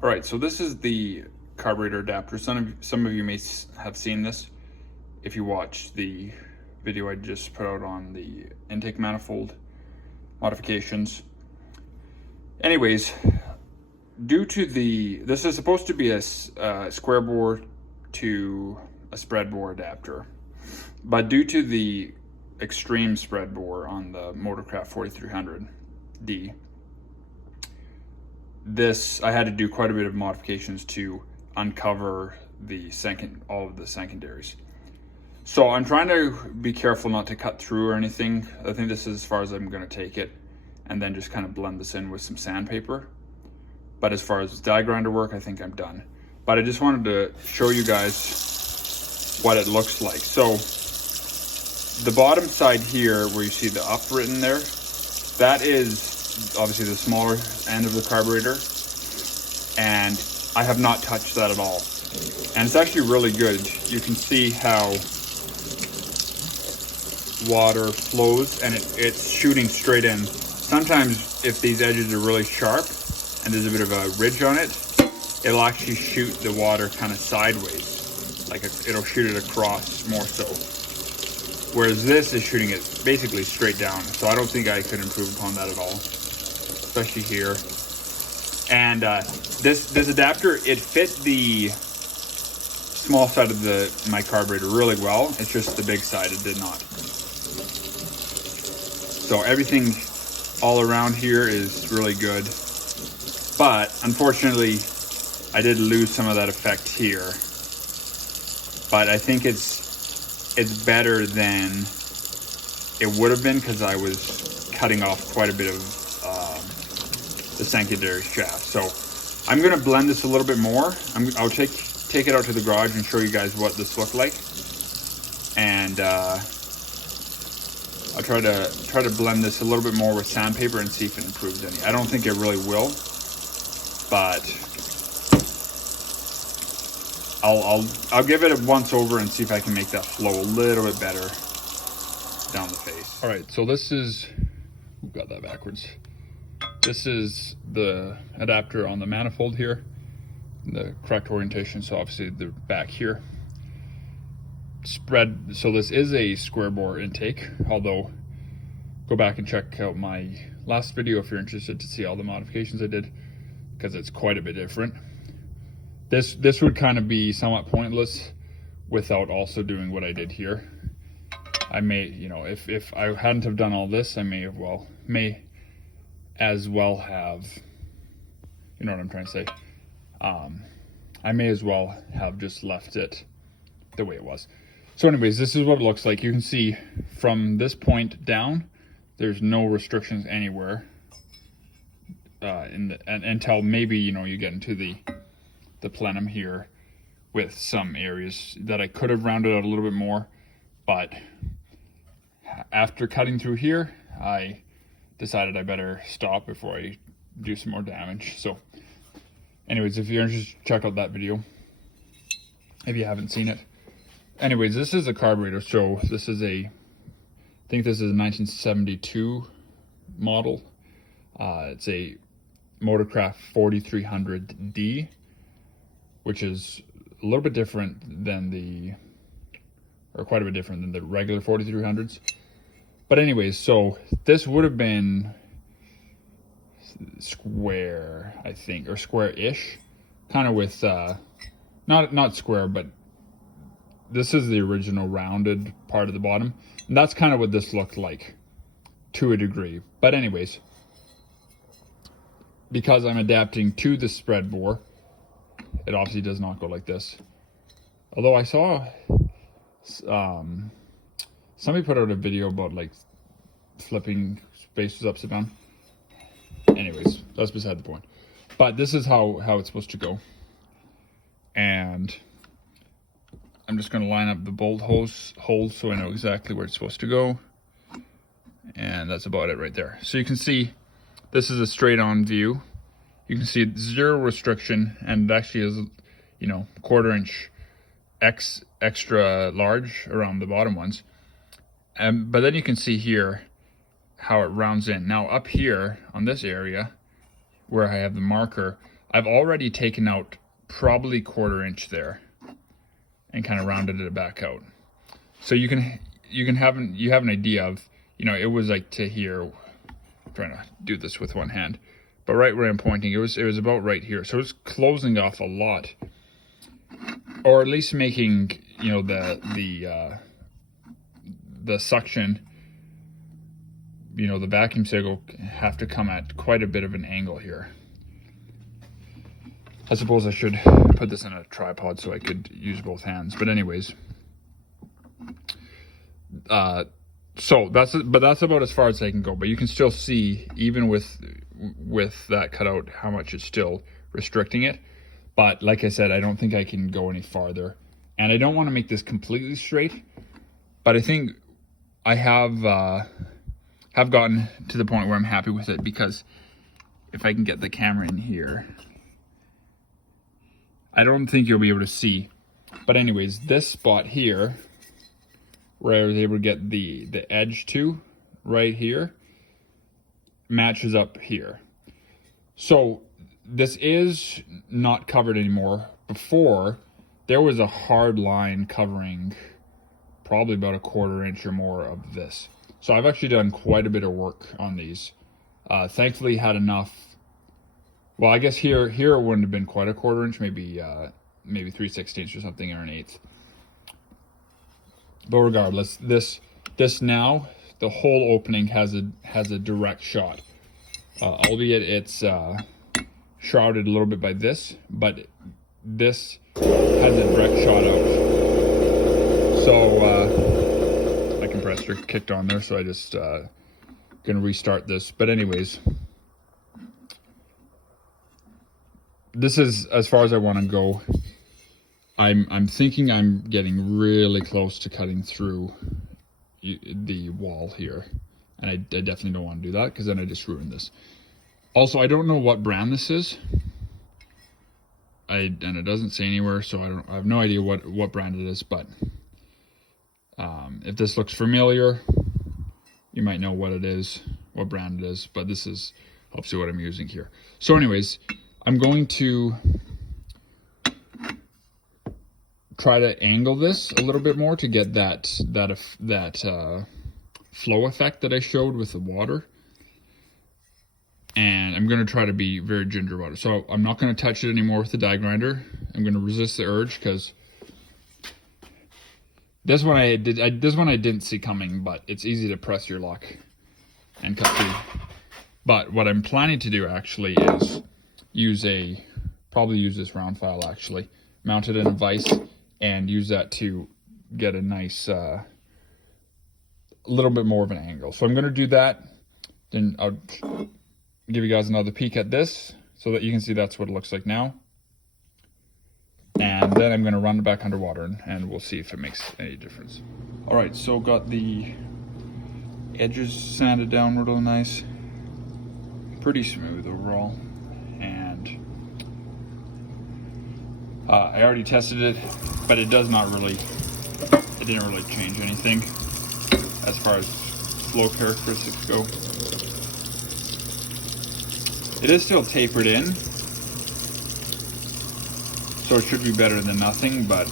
All right, so this is the carburetor adapter. Some of you may have seen this if you watch the video I just put out on the intake manifold modifications. Anyways, due to this is supposed to be a square bore to a spread bore adapter, but due to the extreme spread bore on the Motorcraft 4300D, I had to do quite a bit of modifications to uncover all of the secondaries. So I'm trying to be careful not to cut through or anything. I think this is as far as I'm going to take it, and then just kind of blend this in with some sandpaper. But as far as die grinder work, I think I'm done. But I just wanted to show you guys what it looks like. So the bottom side here, where you see the up written there, that is obviously the smaller end of the carburetor, and I have not touched that at all. And it's actually really good. You can see how water flows, and it's shooting straight in. Sometimes if these edges are really sharp and there's a bit of a ridge on it, it'll actually shoot the water kind of sideways, like it'll shoot it across more so. Whereas this is shooting it basically straight down. So I don't think I could improve upon that at all, especially here. And this adapter, it fit the small side of my carburetor really well. It's just the big side it did not. So everything all around here is really good. But unfortunately, I did lose some of that effect here. But I think it's better than it would have been, because I was cutting off quite a bit of the secondary shaft. So I'm going to blend this a little bit more. I'll take it out to the garage and show you guys what this looked like, and I'll try to blend this a little bit more with sandpaper and see if it improves any. I don't think it really will, but I'll give it a once over and see if I can make that flow a little bit better down the face. All right, so this is, got that backwards. This is the adapter on the manifold here, the correct orientation. So obviously the back here. So this is a square bore intake, although go back and check out my last video if you're interested to see all the modifications I did, because it's quite a bit different. This would kind of be somewhat pointless without also doing what I did here. I may, if I hadn't have done all this, I may as well have, you know what I'm trying to say. I may as well have just left it the way it was. So anyways, this is what it looks like. You can see from this point down, there's no restrictions anywhere until maybe, you get into the plenum here with some areas that I could have rounded out a little bit more. But after cutting through here, I decided I better stop before I do some more damage. So anyways, if you're interested, check out that video if you haven't seen it. Anyways, this is a carburetor. So this is I think this is a 1972 model. It's a Motorcraft 4300D, which is a little bit different than quite a bit different than the regular 4300s. But anyways, so this would have been square, I think, or square-ish, kind of with, not square, but this is the original rounded part of the bottom. And that's kind of what this looked like to a degree. But anyways, because I'm adapting to the spread bore, it obviously does not go like this. Although I saw somebody put out a video about like flipping spacers upside down. Anyways, that's beside the point. But this is how it's supposed to go. And I'm just going to line up the bolt holes so I know exactly where it's supposed to go. And that's about it right there. So you can see this is a straight on view. You can see 0 restriction, and it actually is, 1/4 inch extra large around the bottom ones. But then you can see here how it rounds in. Now up here on this area where I have the marker, I've already taken out probably 1/4 inch there and kind of rounded it back out. So you have an idea of, you know, it was like to here. I'm trying to do this with one hand, but right where I'm pointing, it was about right here. So it's closing off a lot, or at least making, you know, the suction, you know, the vacuum cycle have to come at quite a bit of an angle here. I suppose I should put this in a tripod so I could use both hands. But anyways, so that's about as far as I can go. But you can still see, even with that cutout, how much it's still restricting it. But like I said, I don't think I can go any farther, and I don't want to make this completely straight. But I think I have gotten to the point where I'm happy with it, because if I can get the camera in here, I don't think you'll be able to see. But anyways, this spot here, where I was able to get the edge to, right here, matches up here. So this is not covered anymore. Before, there was a hard line covering probably about 1/4 inch or more of this. So I've actually done quite a bit of work on these. Thankfully had enough. Well, I guess here it wouldn't have been quite 1/4 inch, maybe 3/16 or something, or 1/8. But regardless, this now, the whole opening has a direct shot, albeit it's shrouded a little bit by this, but this has a direct shot out. So my compressor kicked on there, so I just gonna restart this. But anyways, this is as far as I want to go. I'm thinking I'm getting really close to cutting through the wall here, and I definitely don't want to do that, because then I just ruined this. Also, I don't know what brand this is. And it doesn't say anywhere, so I have no idea what brand it is. But if this looks familiar, you might know what it is, what brand it is. But this is obviously what I'm using here. So anyways, I'm going to try to angle this a little bit more to get that flow effect that I showed with the water. And I'm going to try to be very ginger about it. So I'm not going to touch it anymore with the die grinder. I'm going to resist the urge, because this one I didn't see coming, but it's easy to press your luck and cut through. But what I'm planning to do actually is probably use this round file, actually mount it in a vise and use that to get a nice little bit more of an angle. So I'm going to do that, then I'll give you guys another peek at this so that you can see that's what it looks like now. And then I'm going to run it back underwater, and we'll see if it makes any difference. All right, so got the edges sanded down real nice, pretty smooth overall. And I already tested it, but it didn't really change anything as far as flow characteristics go. It is still tapered in, so it should be better than nothing, but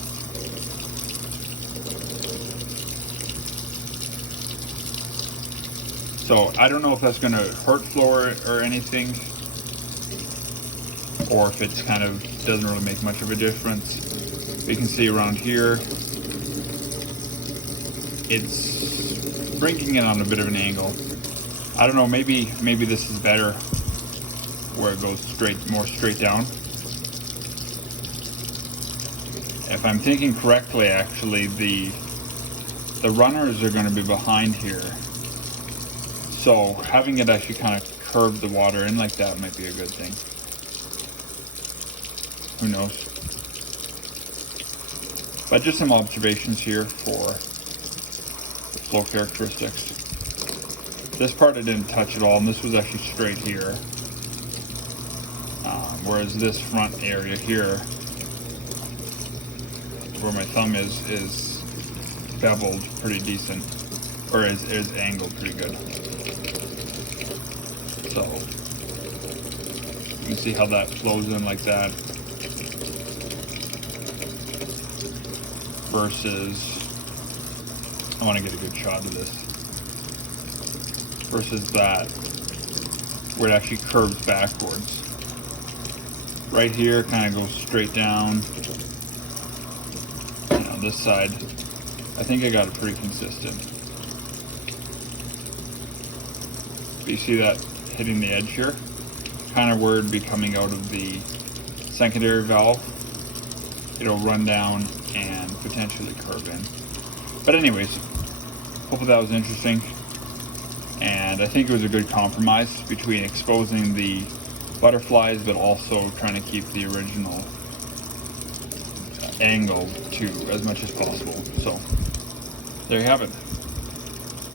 so I don't know if that's going to hurt flow or anything, or if it's kind of doesn't really make much of a difference. You can see around here, it's bringing it on a bit of an angle. I don't know, maybe this is better where it goes more straight down. If I'm thinking correctly, actually, the runners are going to be behind here. So having it actually kind of curve the water in like that might be a good thing. Who knows? But just some observations here for the flow characteristics. This part I didn't touch at all, and this was actually straight here. Whereas this front area here, where my thumb is beveled pretty decent, or is angled pretty good. So You can see how that flows in like that versus, I want to get a good shot of this, versus that where it actually curves backwards. Right here kind of goes straight down. You know, this side, I think I got it pretty consistent. But you see that hitting the edge here? Kind of where it'd be coming out of the secondary valve. It'll run down and potentially curve in. But anyways, hopefully that was interesting. And I think it was a good compromise between exposing the butterflies but also trying to keep the original angle to as much as possible. So there you have it.